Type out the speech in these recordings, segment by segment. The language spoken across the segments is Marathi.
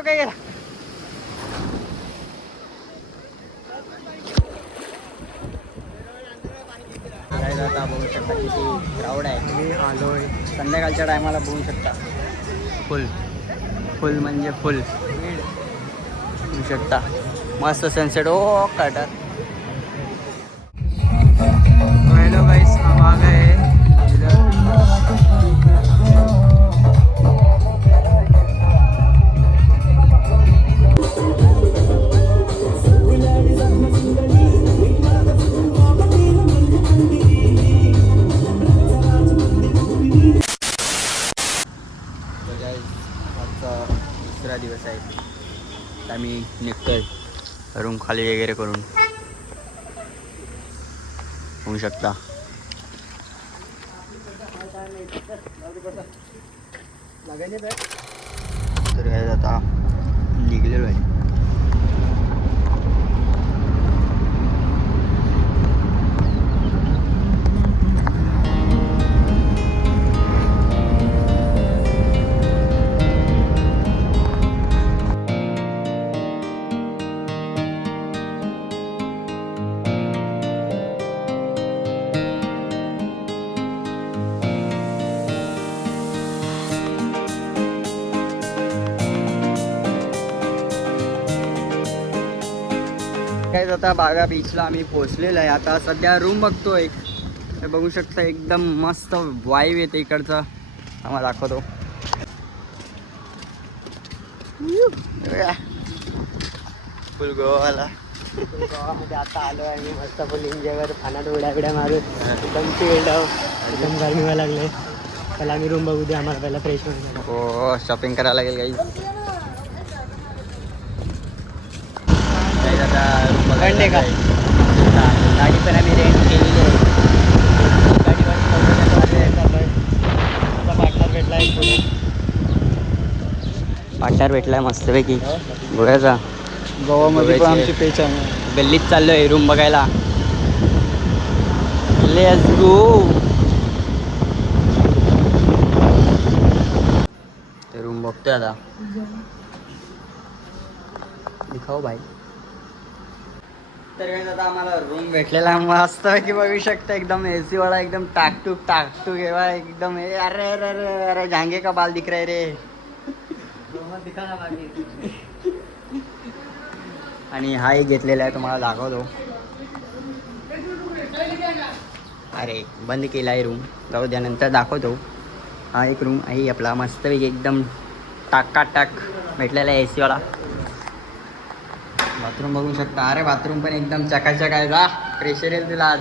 तो काय गेला. आता बघू शकता किती क्राऊड आहे. मी आलोय संध्याकाळच्या टायमाला बघू शकता. फुल फुल म्हणजे फुल बघू शकता. मस्त सनसेट ओ काढतात. हॅलो गाईस, माग आहे दुसरा दिवस आहे. आम्ही निघतोय रूम खाली वगैरे करून होऊ शकता. तर आता निघलेलो आहे. काय आता बागा बीचला आम्ही पोहोचलेलो आहे. आता सध्या रूम बघतोय. हे बघू शकता एकदम मस्त वाईव येते इकडचा. आम्हाला दाखवतो. फुल गोवाला गोवामध्ये आता आलो आहे मी. मस्त फुल एन्जॉय खाण्यात उड्या बिड्या मारून एकदम चिल्ड एकदम गरमी व्हायला लागले. त्याला आम्ही रूम बघू दे. आम्हाला पहिला फ्रेश होऊन हो शॉपिंग करायला लागेल काही. गाडी पण आम्ही रेंट केलेली आहे. पार्टनर भेटलाय मस्तपैकी. बघायचा गोवामध्ये पण आमची पेच आहे. गल्लीत चाललोय रूम बघायला. Let's go. ते रूम बघतोय आता. दिखाओ भाई. तर आता आम्हाला रूम भेटलेला मस्त की बघू शकता. एकदम एसी वाला एकदम टाकटूक एवा एकदम. अरे अरे अरे अरे झांगे का बाल दिख रहा है रे. आणि हा एक घेतलेला आहे तुम्हाला दाखवतो. अरे बंद केला आहे रूम. जाऊ द्या नंतर दाखवतो. हा एक रूम आहे आपला मस्तपैकी एकदम टाक भेटलेला आहे एसी वाला. बाथरूम बघू शकता. अरे बाथरूम पण एकदम चकाचक आहे. जा प्रेशर येईल तुला आज.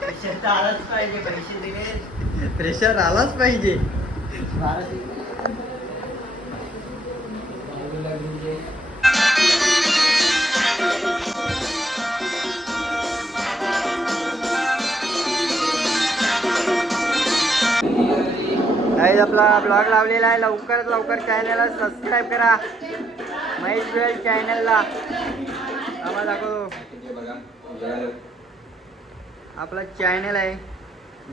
प्रेशर तर आलाच पाहिजे. पैसे दिले प्रेशर आलाच पाहिजे. आपला ब्लॉग लावलेला आहे. लवकरात लवकर चॅनलला सबस्क्राईब करा. महेश गोयल चॅनलला आम्हाला दाखवतो. आपला चॅनल आहे.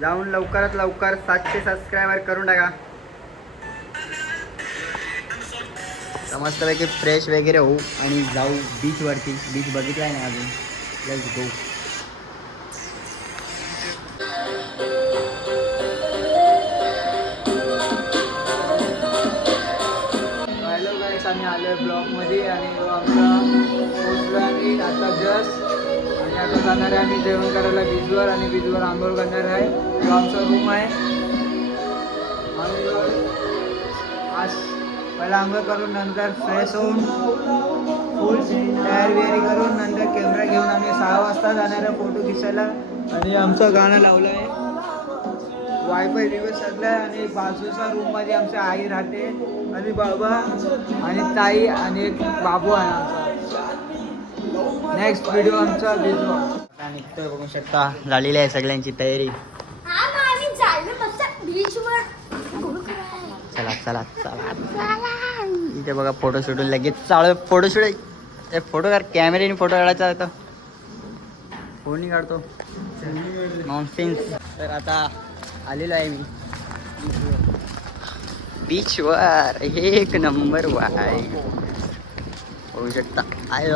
जाऊन लवकरात लवकर 700 सबस्क्रायबर करून टाका. मस्तपैकी फ्रेश वगैरे होऊ आणि जाऊ बीचवरती. बीच बघितला आहे ना अजून. Let's go. आम्ही आलो आहे ब्लॉकमध्ये आणि आमचा पोचलो आम्ही आता जस्ट. आणि आता जाणार आहे आम्ही जेवण करायला बीचवर. आणि बीचवर आंघोळ करणार आहे. तो आमचा रूम आहे. आज पहिला आंघोळ करून नंतर फ्रेश होऊन फुल तयारी बियारी करून नंतर कॅमेरा घेऊन आम्ही 6 वाजता जाणार आहे फोटो खिचायला. आणि आमचं गाणं लावलं आहे. वायफाय दिवस सगळं. आणि बाजूच्या रूममध्ये आमच्या आई राहते आणि बाबा आणि ताई आणि एक बाबू आहे आमचा. नेक्स्ट व्हिडिओ आमचा बीचवर. आता निघतोय बघू शकता. झालेली आहे सगळ्यांची तयारी. चला चला चला. इथे बघा फोटो शूटून लगेच चालू. फोटो शूट फोटो काढ. कॅमेऱ्याने फोटो काढायचा होता. फोनही काढतो नॉनसेन्स. तर आता आलेलो आहे मी. बीच वर एक नंबर वाय होऊ शकता. I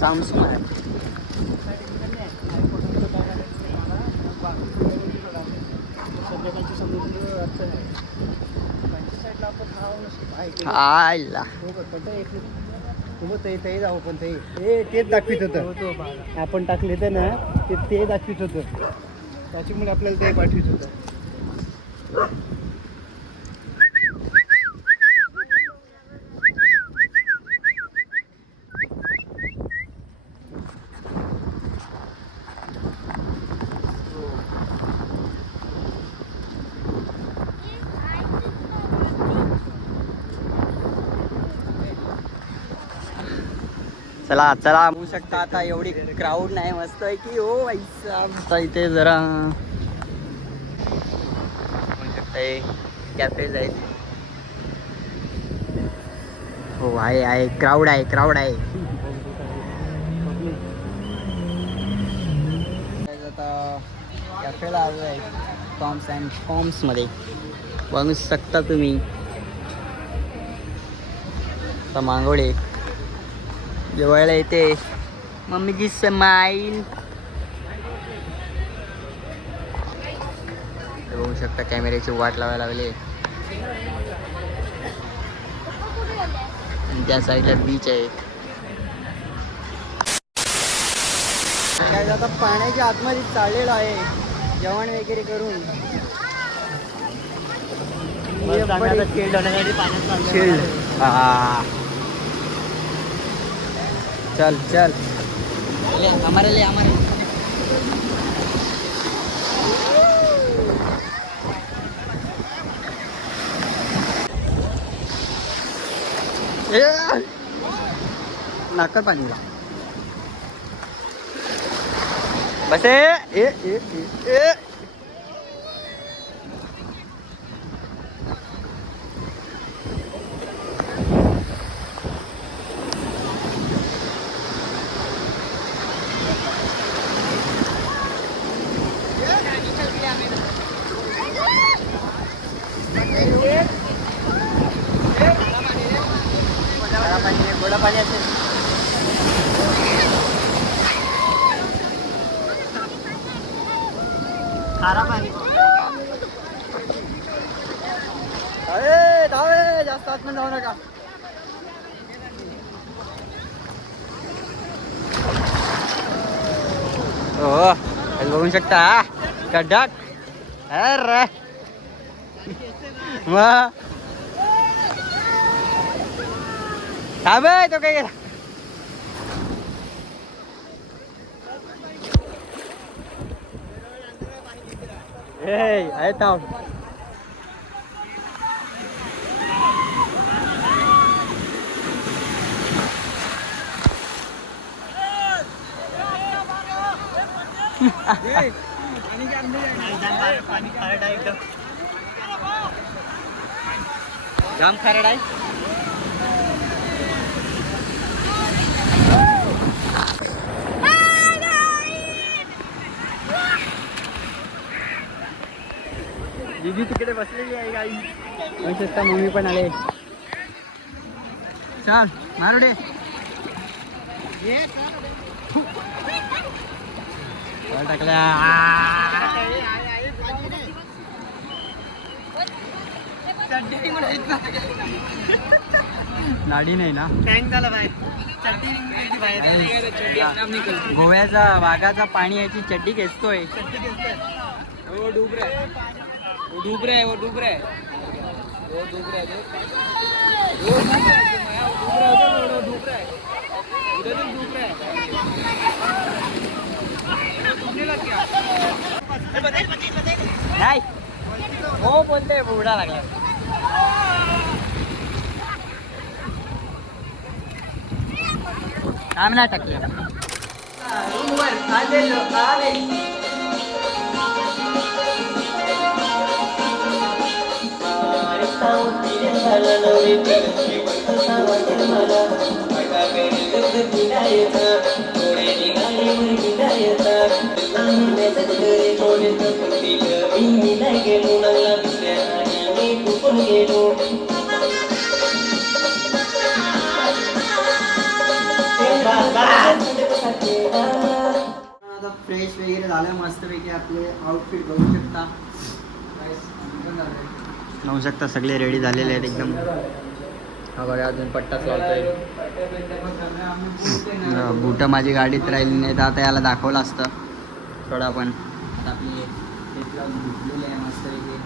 sound smart. आयला ते जाऊ पण तेच दाखवित होतं. आपण टाकले तर ना ते दाखवित होतं. त्याच्यामुळे आपल्याला ते पाठवित होतं. चला चला होऊ शकता. आता एवढी क्राऊड नाही, मस्त आहे की हो पैसा इथे जरा होऊ शकता. कॅफेज आहेत. हो आहे क्राऊड आहे आता कॅफेला आलो आहे टॉम्स अँड कॉम्स मध्ये. बघू शकता तुम्ही आता मांगोडे जेवायला येते. मम्मीची स्माईल बघू शकता. कॅमेऱ्याची वाट लावायला लागली. त्या साईडला बीच आहे. काय आता पाण्याच्या आतमध्ये चाललेलो आहे जेवण वगैरे करून. चल चल हमारे नाका पाणी बस ए गोडा पाणी असेल. खारा पाणी धावे जास्त आतमध्ये जाऊ नका. हो बघू शकता खड्डात. अरे मग थांब तो काय गेला. आहे थांब. जाम खारड आहे. दीदी तिकडे बसलेली आहे गाई. शकता मम्मी पण आले. चल मारुडे टाकल्या. नाडी नाही ना. गोव्याचा वाघाचा पाणी याची चड्डी खेचतोय. वो डूब रहा है. नाही हो बोलते बुडा लागला. आम्ही नाही टाकलं. आता फ्रेश वगैरे झालं मस्तपैकी आपले आउटफिट बघू शकता. बघू शकता सगळे रेडी झालेले आहेत एकदम. हा बघा अजून पट्टाच लावतोय. बुटं माझी गाडीत राहिली नाही तर आता याला दाखवलं असतं थोडा. पण आता आपली धुतलेली आहे मस्तपैकी.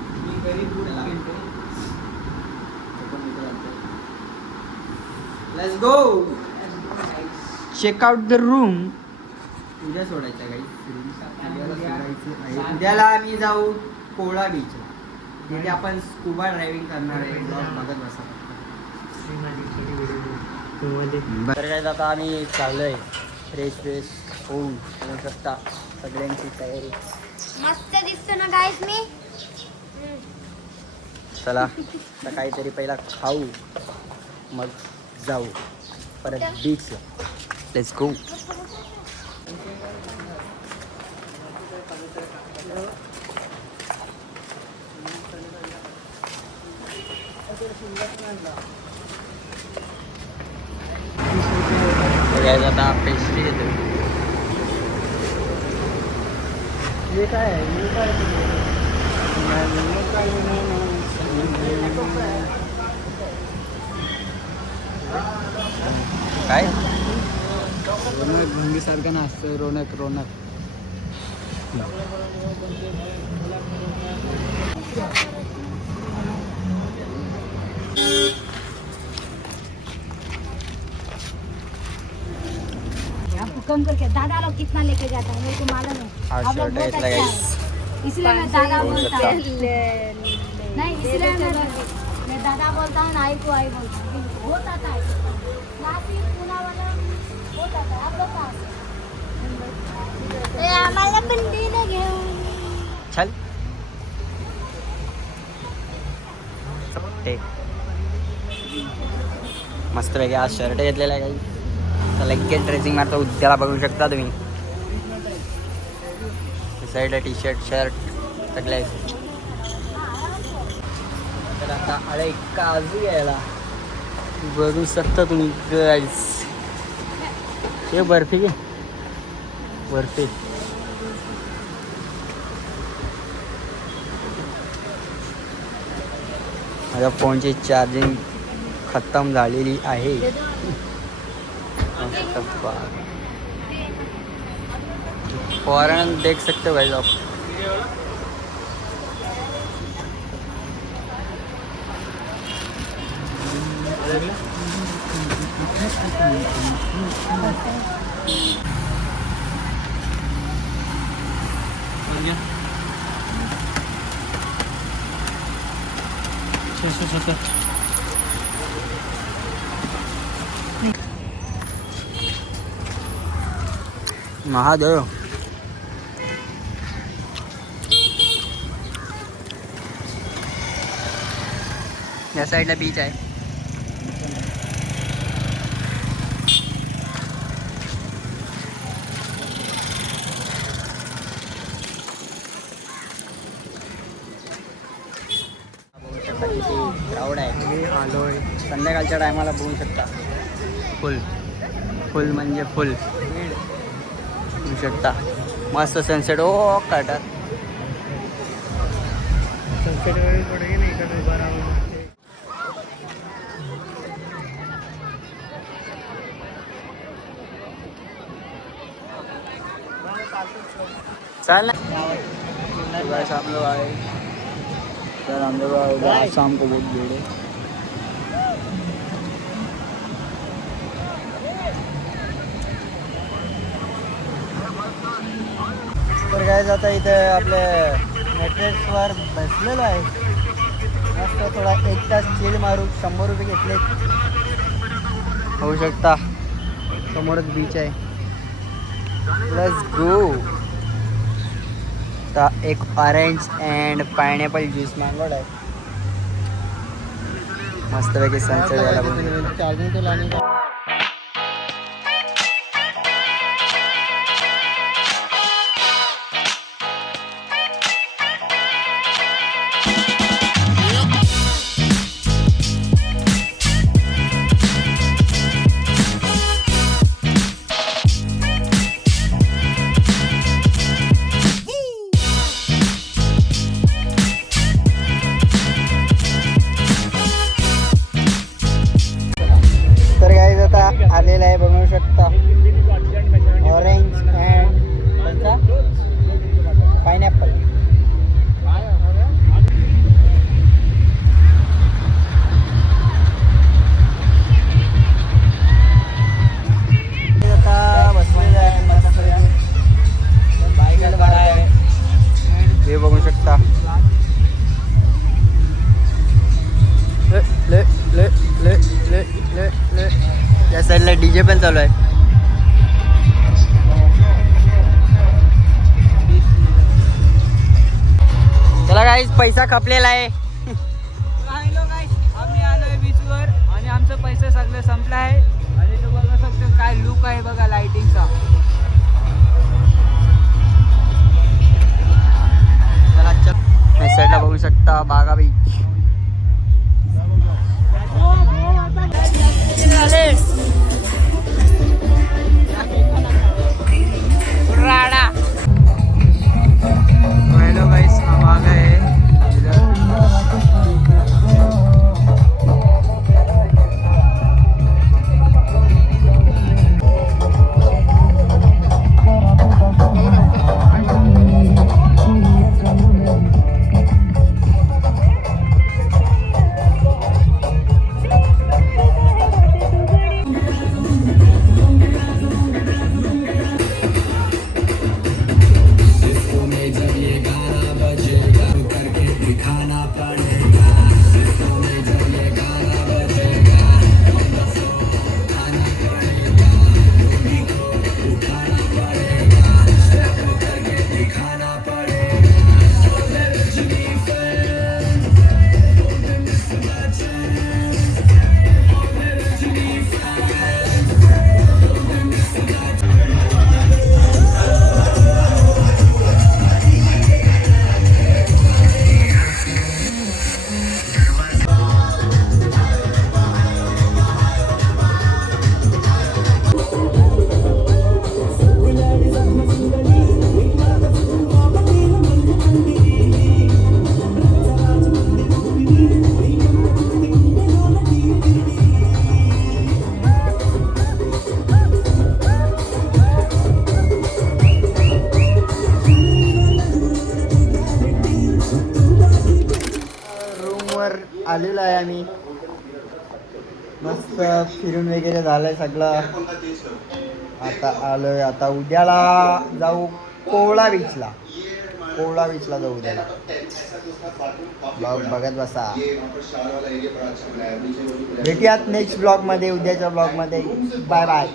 Let's go. Check out the room. उद्या सोडायचं आहे काही. उद्याला आम्ही जाऊ कोळा बीचला. तिथे आपण स्कुबा ड्रायव्हिंग करणार आहे. बघत बसा. तर काय आता आम्ही चाललोय फ्रेश होऊन. होऊ शकता सगळ्यांची तयारी मस्त दिसतो ना गाईस मी. चला आता काहीतरी पहिला खाऊ मग जाऊ परत बीचला. Let's go. आता पेस्ट्री घेतो. हे काय आहे? हे काय काय रोनक भंगीसारखं नाचतं. रोनक रोनक कम करके दादा लोग कितना लेके जाता है मेरे को मालूम है. हा आप लोग शर्ट बहुत घेतला अच्छा गाईस. है. इसलिए मैं दादा बोलता हूँ. नहीं इसलिए मैं दादा बोलता हूँ. आई को आई बोलता हूँ. बहुत आता है नासिक पुणे वाला बहुत आता है. आप लोग कहाँ से? आम्हाला पण दे ना घेऊन. चल चपटे. मस्त पैकी आज शर्ट घेतलेला आहे काही. तर लगेच ड्रेसिंग मारतो. उद्याला बघू शकता तुम्ही. साईड टी शर्ट शर्ट सगळे. तर आता अरे काजू घ्यायला बघू शकता तुम्ही गाईस. हे बर्फी घे बर्फी. माझ्या फोनची चार्जिंग खतम झालेली आहे. फॉरन देख सकते हो भाई आप. महादेव. या साईडला बीच आहे. बघू शकता किती क्राऊड आहे. आलोय संध्याकाळच्या टायमाला बघू शकता. फुल फुल म्हणजे फुल बघू शकता. मस्त सनसेट. ओ काढतात सनसेट वेळी थोडे नाही इकडे उभा राहून. चल हम लोग आए सर. हम लोग आज शाम को बहुत भीड़ है. तर काय आता इथे आपले नेटफ्लिक्सवर बसलेलो आहे. मस्त थोडा 1 तास चिल मारू. 100 रुपये घेतले. होऊ शकता समोरच बीच आहे. Let's go. आता एक ऑरेंज अँड पायनॅपल ज्यूस मागवला आहे. मस्तपैकी सनसेट झाला. चार्जिंग तो लाने का. डीजे पण चालू आहे. चला गाईस, पैसा खपलेला आहे. आम्ही आलोय बीचवर आणि आमचं पैसे सगळे संपलं आहे. आणि तो बघा फक्त काय लुक आहे बघा लाइटिंगचा. चला चल, साईडला बघू शकता बागा बीच. हेलो गाइस, हम आ गए इधर. आलेलो आहे आम्ही. मस्त फिरून वगैरे झालंय सगळं. आता आलोय, आता उद्याला जाऊ कोवळा बीचला. कोवळा बीचला जाऊ उद्याला. ब्लॉग बघत बसा. भेटूयात नेक्स्ट ब्लॉगमध्ये, उद्याच्या ब्लॉगमध्ये. Bye bye.